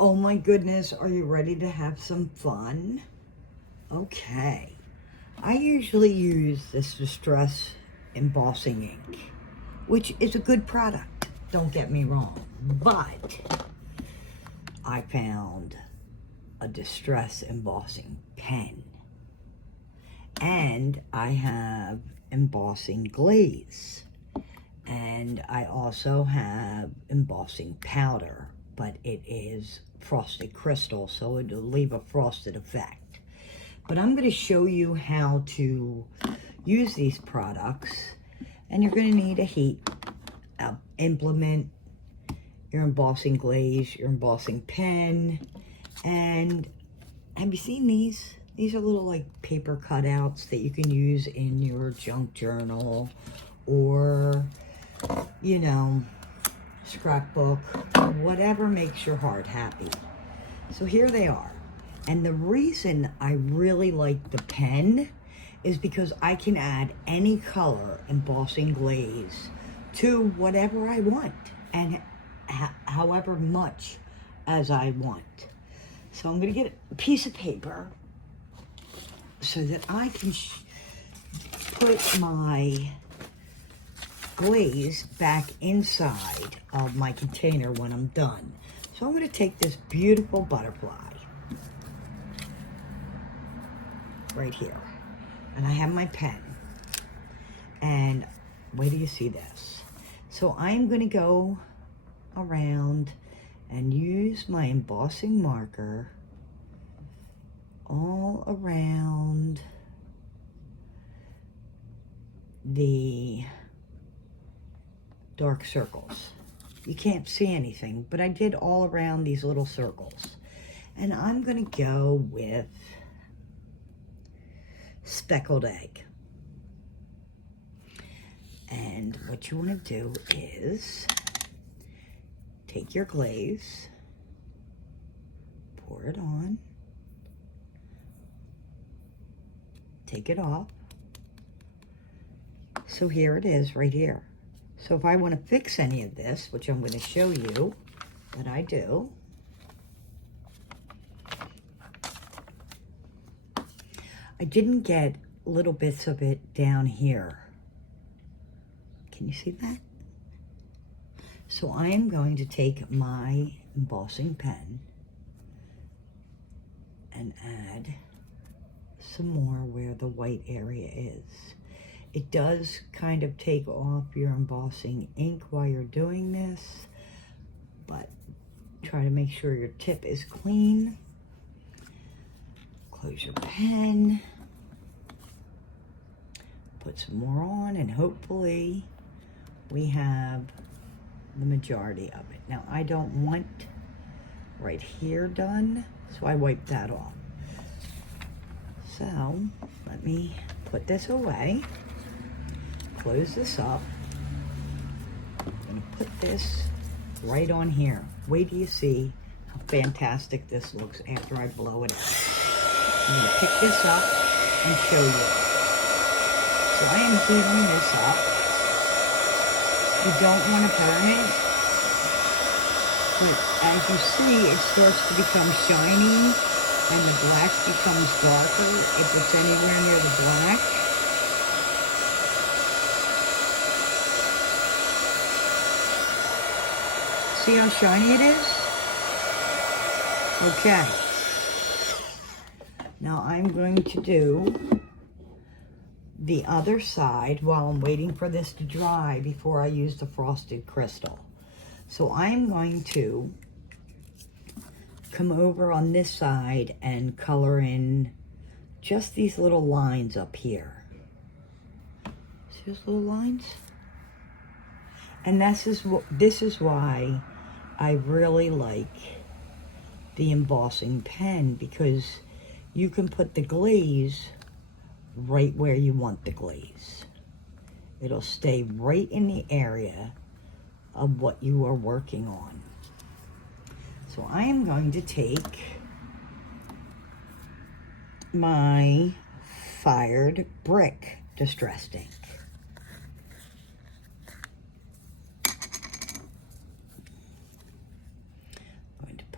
Oh my goodness, are you ready to have some fun? Okay. I usually use this Distress embossing ink, which is a good product, don't get me wrong. But I found a Distress embossing pen. And I have embossing glaze. And I also have embossing powder, but it is frosted crystal, so it'll leave a frosted effect. But I'm going to show you how to use these products, and you're going to need a heat implement, your embossing glaze, your embossing pen, and have you seen these? These are little like paper cutouts that you can use in your junk journal or, you know, scrapbook, whatever makes your heart happy. So here they are. And the reason I really like the pen is because I can add any color embossing glaze to whatever I want and however much as I want. So I'm going to get a piece of paper so that I can put my glaze back inside of my container when I'm done. So I'm going to take this beautiful butterfly right here, and I have my pen, and wait till you see this. So I'm going to go around and use my embossing marker all around the dark circles. You can't see anything, but I did all around these little circles. And I'm going to go with speckled egg. And what you want to do is take your glaze, pour it on, take it off. So here it is right here. So if I want to fix any of this, which I'm going to show you that I do, I didn't get little bits of it down here. Can you see that? So I am going to take my embossing pen and add some more where the white area is. It does kind of take off your embossing ink while you're doing this, but try to make sure your tip is clean. Close your pen, put some more on, and hopefully we have the majority of it. Now I don't want right here done, so I wipe that off. So let me put this away. Close this up. I'm going to put this right on here. Wait till you see how fantastic this looks after I blow it out. I'm going to pick this up and show you. So I am heating this up. You don't want to burn it, but as you see, it starts to become shiny and the black becomes darker if it's anywhere near the black. See how shiny it is? Okay. Now I'm going to do the other side while I'm waiting for this to dry before I use the frosted crystal. So I'm going to come over on this side and color in just these little lines up here. See those little lines? And this is why I really like the embossing pen, because you can put the glaze right where you want the glaze. It'll stay right in the area of what you are working on. So I am going to take my fired brick distressed ink.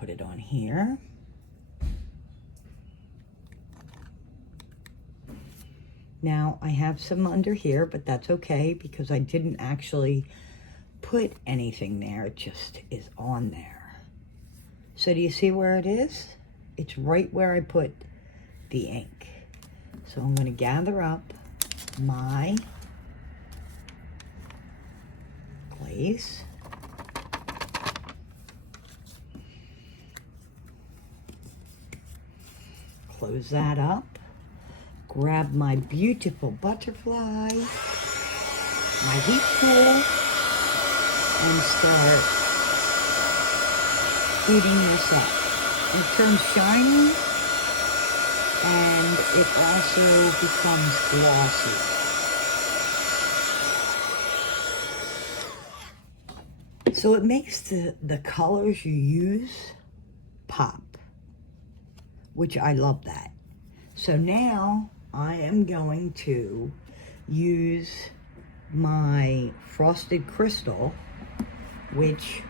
put it on here. Now, I have some under here, but that's okay because I didn't actually put anything there. It just is on there. So do you see where it is? It's right where I put the ink. So I'm going to gather up my glaze. Close that up. Grab my beautiful butterfly, my heat tool, and start heating this up. It turns shiny, and it also becomes glossy. So it makes the colors you use pop, which I love that. So now I am going to use my frosted crystal, which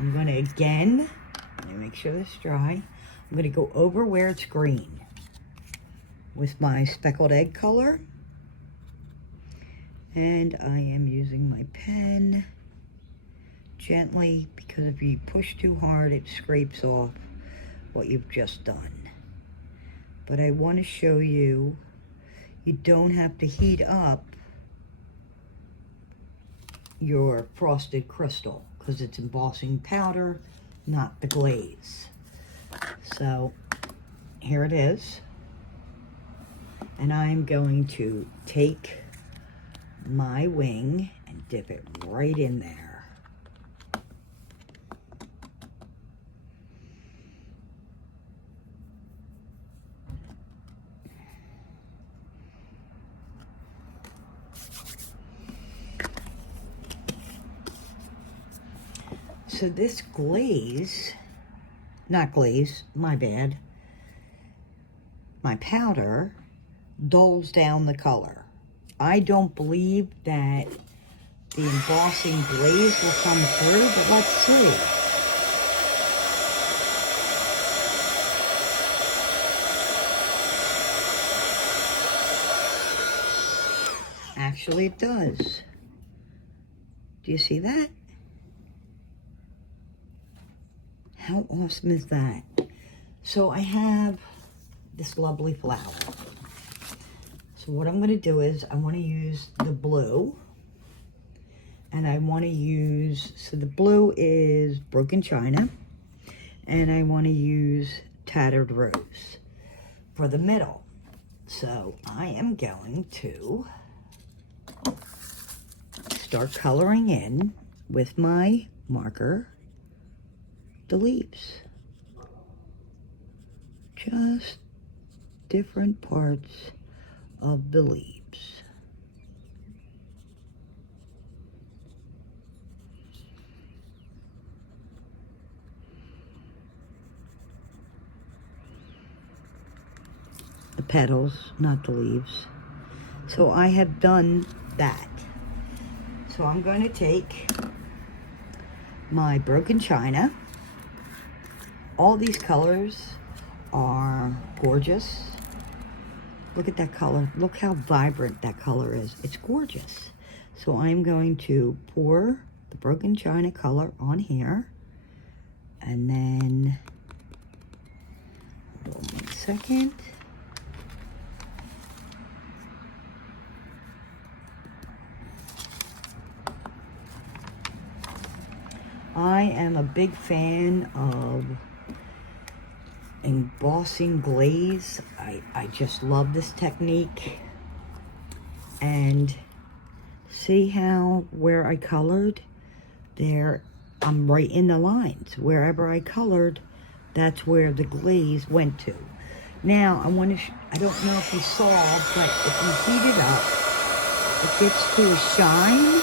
I'm going to again, let me make sure this is dry. I'm going to go over where it's green with my speckled egg color. And I am using my pen gently, because if you push too hard, it scrapes off what you've just done. But I want to show you, you don't have to heat up your frosted crystal because it's embossing powder, not the glaze. So here it is. And I'm going to take my wing and dip it right in there. So this glaze, not glaze, my bad, my powder dulls down the color. I don't believe that the embossing glaze will come through, but let's see. Actually, it does. Do you see that? How awesome is that? So I have this lovely flower. So what I'm going to do is I want to use the blue. And I want to use, so the blue is broken china. And I want to use tattered rose for the middle. So I am going to start coloring in with my marker the leaves. Just different parts of the leaves. The petals, not the leaves. So I have done that. So I'm going to take my broken china. All these colors are gorgeous. Look at that color. Look how vibrant that color is. It's gorgeous. So I'm going to pour the broken china color on here. And then, hold on 1 second. I am a big fan of embossing glaze. I just love this technique. And see how where I colored there, I'm right in the lines. Wherever I colored, that's where the glaze went to. Now I want to I don't know if you saw, but if you heat it up, it gets to a shine.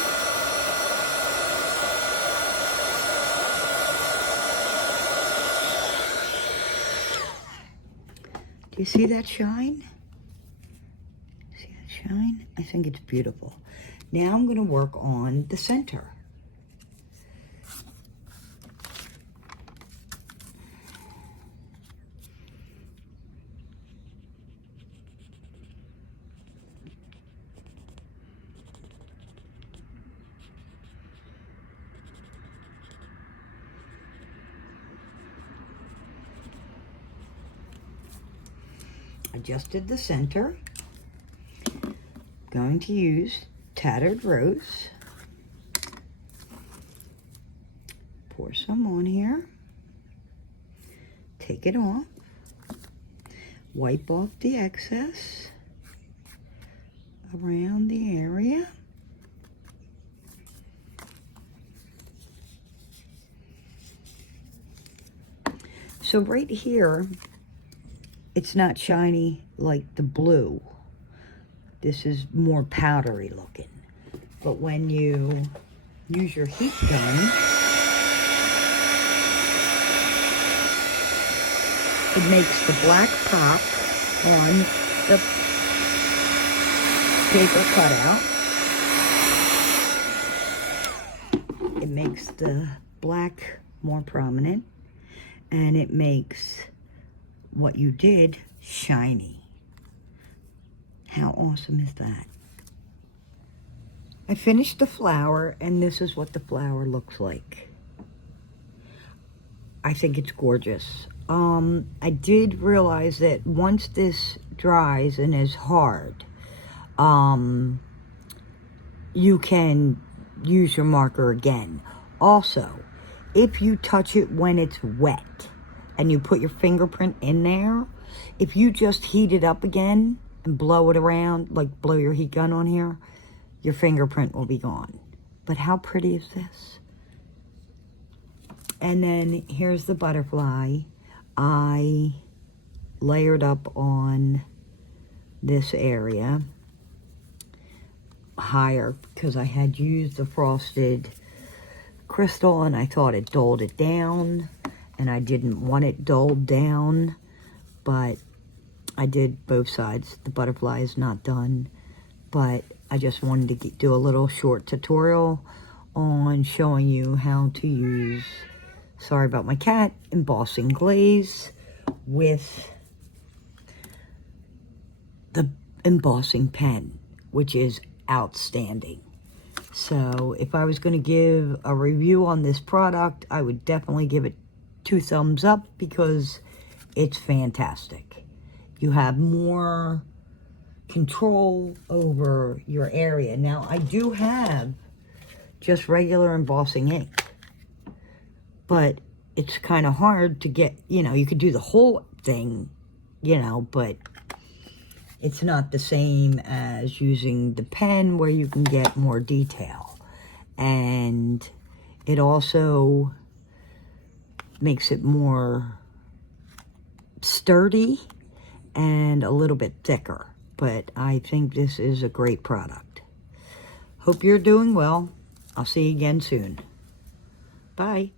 You see that shine? See that shine? I think it's beautiful. Now I'm going to work on the center. adjusted the center. Going to use Tattered Rose. Pour some on here. Take it off. Wipe off the excess around the area. So right here, it's not shiny like the blue. This is more powdery looking. But when you use your heat gun, it makes the black pop on the paper cutout. It makes the black more prominent, and it makes what you did shiny. How awesome is that? I finished the flower, and this is what the flower looks like. I think it's gorgeous. I did realize that once this dries and is hard, you can use your marker again. Also, if you touch it when it's wet and you put your fingerprint in there, if you just heat it up again and blow it around, like blow your heat gun on here, your fingerprint will be gone. But how pretty is this? And then here's the butterfly. I layered up on this area higher because I had used the frosted crystal and I thought it dulled it down, and I didn't want it dulled down, but I did both sides. The butterfly is not done, but I just wanted to do a little short tutorial on showing you how to use, sorry about my cat, embossing glaze with the embossing pen, which is outstanding. So if I was going to give a review on this product, I would definitely give it 2 thumbs up because it's fantastic. You have more control over your area. Now, I do have just regular embossing ink, but it's kind of hard to get, you could do the whole thing, but it's not the same as using the pen where you can get more detail. And it also makes it more sturdy and a little bit thicker. But I think this is a great product. Hope you're doing well. I'll see you again soon. Bye.